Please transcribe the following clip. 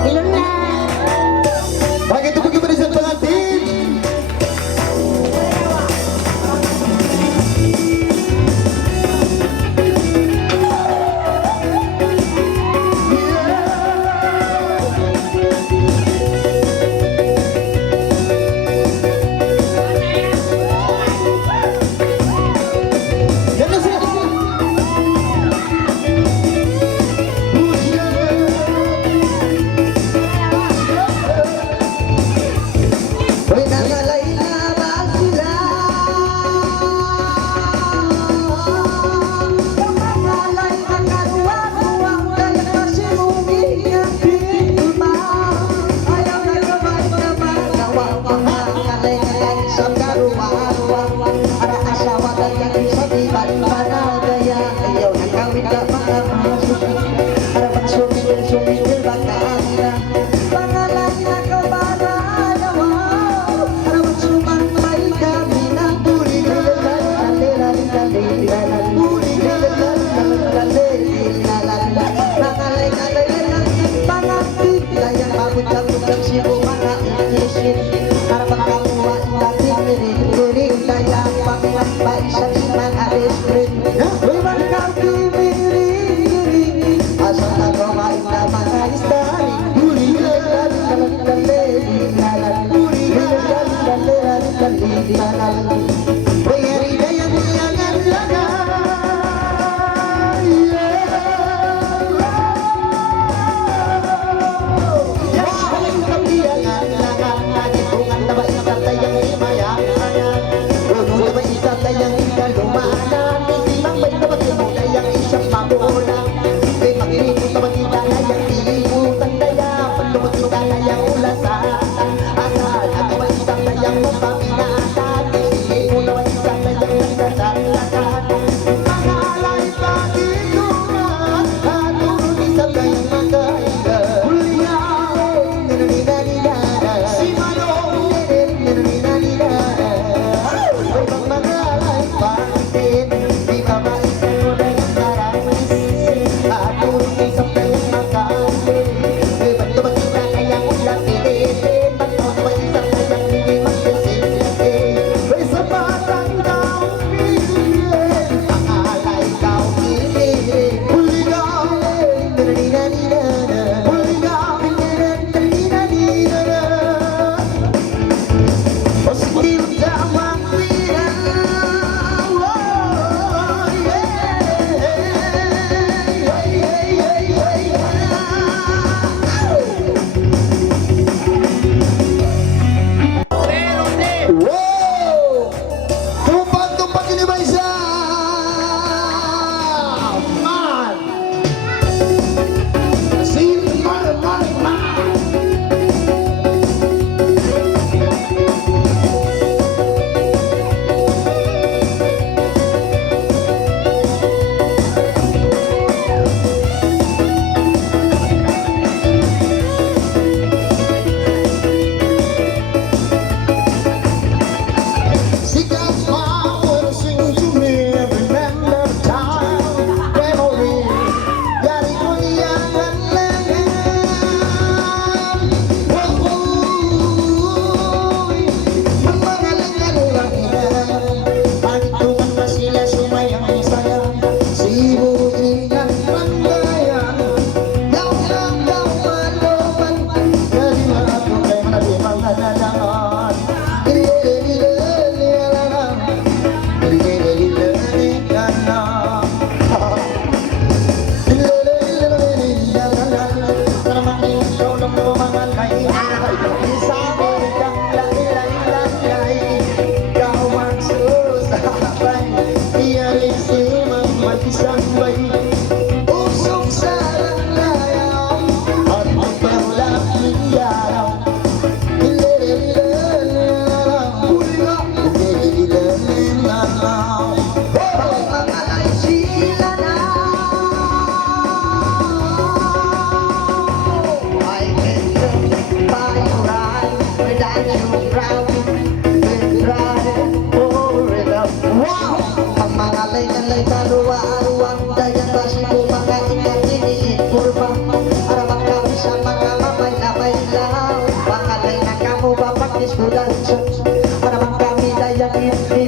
Belum na. Bakit ito bagaimana sa pengantin? Yan na siya. Hoy, nangalay na ba sila? Pangalay ang karuwa-ruwang kaya kasi umiiyak pa. Ayaw na naman gawa pangalay sa karuwa-ruwang para asawa kaya sa biban panagaya. Ayaw na kawin ka mga masukit para magsumil-sumil baka na pangalay na kabaranawa para magsumangmay kami na para makakuha natin rin kaya panglampay sa limang ares-rin uy magkakimiring asa na gawain na mga istari Rizal